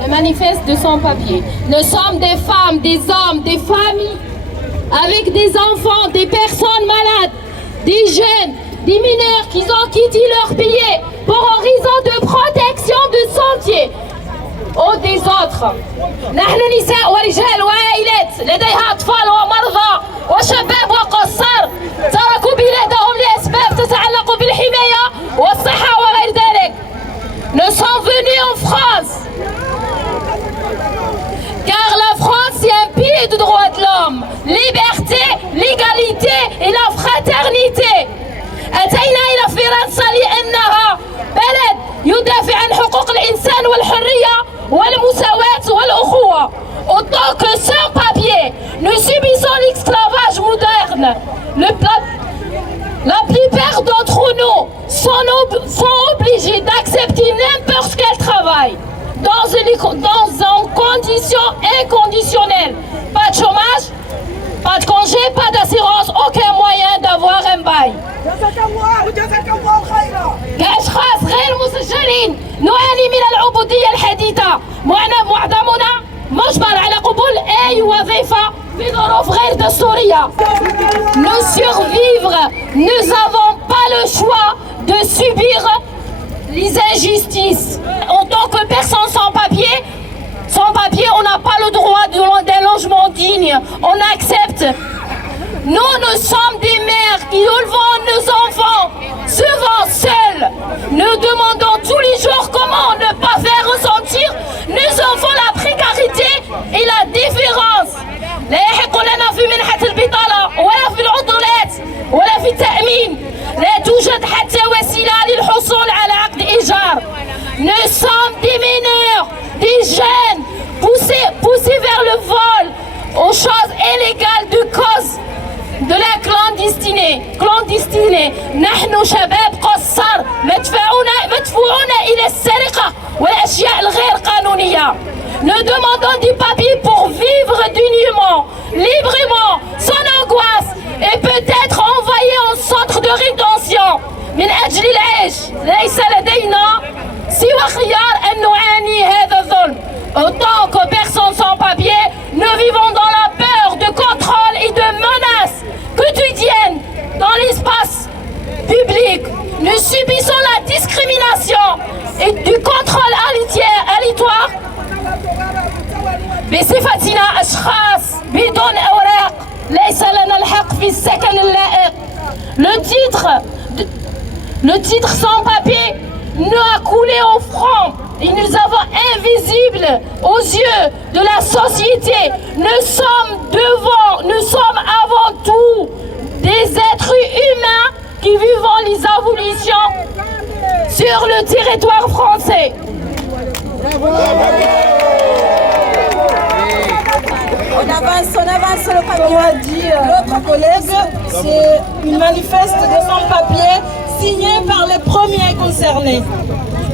Le manifeste de sans-papiers. Nous sommes des femmes, des hommes, des familles, avec des enfants, des personnes malades, des jeunes, des mineurs qui ont quitté leur pays pour horizon de protection de santé ou des autres. نحن نساء ورجال وعائلات لديها أطفال ومرضى وشباب وقصار تركوا بلادهم لأسباب تتعلق بالحماية والصحة وغير ذلك. Nous sommes venus en France car la France est un pays de droits de l'homme, liberté, l'égalité et la fraternité. أتينا إلى فرنسا لأنها بلد يدافع عن حقوق الإنسان والحرية والمساواة والأخوة. Autant que sans-papiers, nous subissons l'esclavage moderne. La plupart d'entre nous sont obligés d'accepter n'importe quel travail dans une condition inconditionnelle. Pas de chômage, pas de congé, pas d'assurance, aucun moyen d'avoir un bail. كأشخاص غير مسجلين نعاني من العبودية الحديثة. معظمنا مجبر على قبول أي وظيفة في ظروف غير دستورية. Nous survivre, nous n'avons pas le choix de subir les injustices. En tant que personne sans papier, on n'a pas le droit d'un logement digne. On accepte. Nous sommes des mères qui élevons nos enfants, souvent seuls. Nous demandons tous les jours comment ne pas faire ressentir nos enfants la précarité et la différence. لا يحق لنا في منحة البطالة ولا في العطلات ولا في التأمين. لا توجد حتى وسيلة للحصول على عقد إيجار. Nous sommes des mineurs, des jeunes, poussés vers le vol, aux choses illégales de cause de la clandestinité. نحن شباب قصار مدفوعون إلى السرقة والأشياء الغير قانونية. Nous demandons des papiers pour vivre dignement, librement, sans angoisse et peut-être envoyés en centre de rétention. من أجل العيش ليس لدينا سوى خيار أن نعاني هذا الظلم. Autant que personne sans papier, nous vivons dans la peur de contrôle et de menaces quotidiennes dans l'espace public. Nous subissons la discrimination et du contrôle aléatoire بصفتنا أشخاص بدون أوراق ليس لنا الحق في السكن اللائق. Le titre sans papier nous a coulé au front et nous avons invisibles aux yeux de la société. Nous sommes avant tout des êtres humains qui vivent les évolutions sur le territoire français. On avance le papier. On a dit notre collègue, c'est une manifeste de sans-papier signée par les premiers concernés.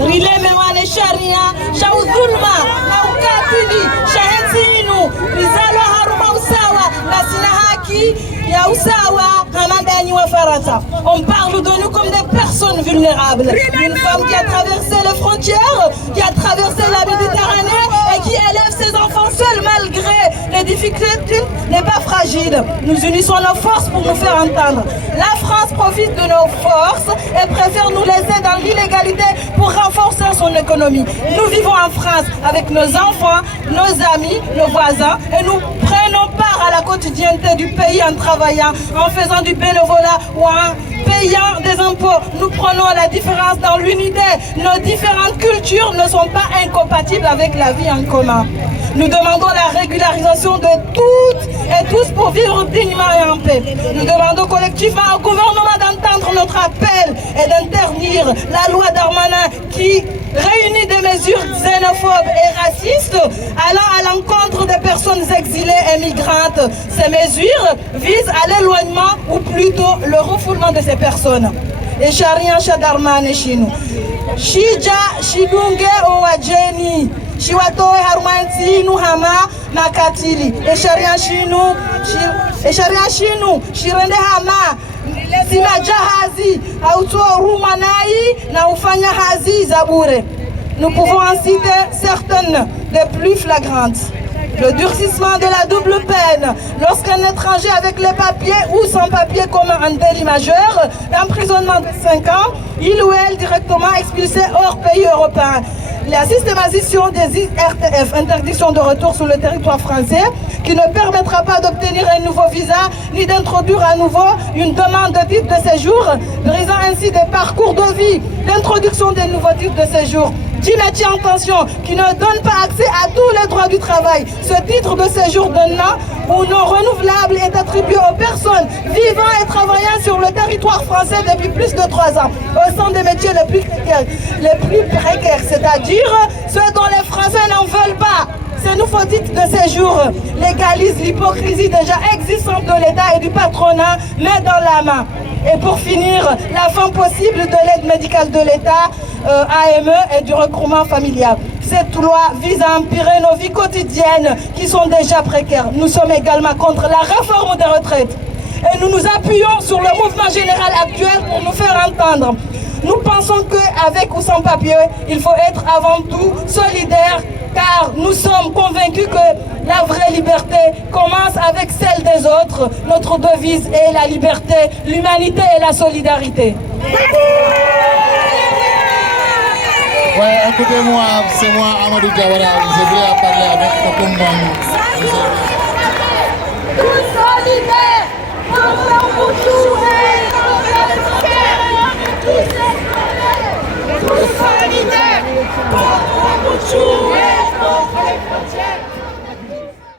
Rileme wale sharia, shauzulma, na ukatili, shahenzinu, rizalo haruma usawa, na sina haki ya usawa, hamadani wa farata. On parle de nous comme des personnes vulnérables. Une femme qui a traversé les frontières, qui a traversé la Méditerranée et qui élève ses enfants seuls malgré les difficultés, n'est pas fragile. Nous unissons nos forces pour nous faire entendre. La France profite de nos forces et préfère nous laisser dans l'illégalité pour renforcer son économie. Nous vivons en France avec nos enfants, nos amis, nos voisins et nous prenons part à la quotidienneté du pays en travaillant, en faisant du bénévolat ou en payant des impôts. Nous prenons la différence dans l'unité. Nos différentes cultures ne sont pas incompatibles avec la vie en commun. Nous demandons la régularisation de toutes et tous pour vivre dignement et en paix. Nous demandons collectivement au gouvernement d'entendre notre appel et d'interdire la loi Darmanin qui réunit des mesures xénophobes et racistes allant à l'encontre des personnes exilées et migrantes. Ces mesures visent à l'éloignement ou plutôt le refoulement de ces personnes. Et Sharia Shadarman et Chinu. Shija Shidunge Owajeni. shiwatoe harumanti nuhama makatili esharia shinu shirende hama sima jahazi autoa huruma nai na ufanya hazi za bure. Nous pouvons en citer certaines des plus flagrantes. Le durcissement de la double peine lorsqu'un étranger avec les papiers ou sans papiers commet un délit majeur, d'emprisonnement de 5 ans, il ou elle directement expulsé hors pays européen. La systématisation des IRTF, interdiction de retour sur le territoire français, qui ne permettra pas d'obtenir un nouveau visa ni d'introduire à nouveau une demande de titre de séjour, brisant ainsi des parcours de vie, l'introduction des nouveaux titres de séjour, du métier en tension, qui ne donne pas accès à tous les droits du travail. Ce titre de séjour d'un an ou non renouvelable est attribué aux personnes vivant et travaillant sur le territoire français depuis plus de 3 ans, au sein des métiers les plus précaires, c'est-à-dire ceux dont les Français n'en veulent pas. Ces nouveaux titres de séjour légalisent l'hypocrisie déjà existante de l'État et du patronat, mais dans la main. Et pour finir, la fin possible de l'aide médicale de l'État, AME, et du regroupement familial. Cette loi vise à empirer nos vies quotidiennes qui sont déjà précaires. Nous sommes également contre la réforme des retraites. Et nous nous appuyons sur le mouvement général actuel pour nous faire entendre. Nous pensons qu'avec ou sans papier, il faut être avant tout solidaire, car nous sommes convaincus que la vraie liberté commence avec celle des autres. Notre devise est la liberté, l'humanité et la solidarité. Ouais, écoutez-moi, c'est moi, Amadou Diawara, je voulais parler avec Kokumba. Tous solidaires, tous solidaires,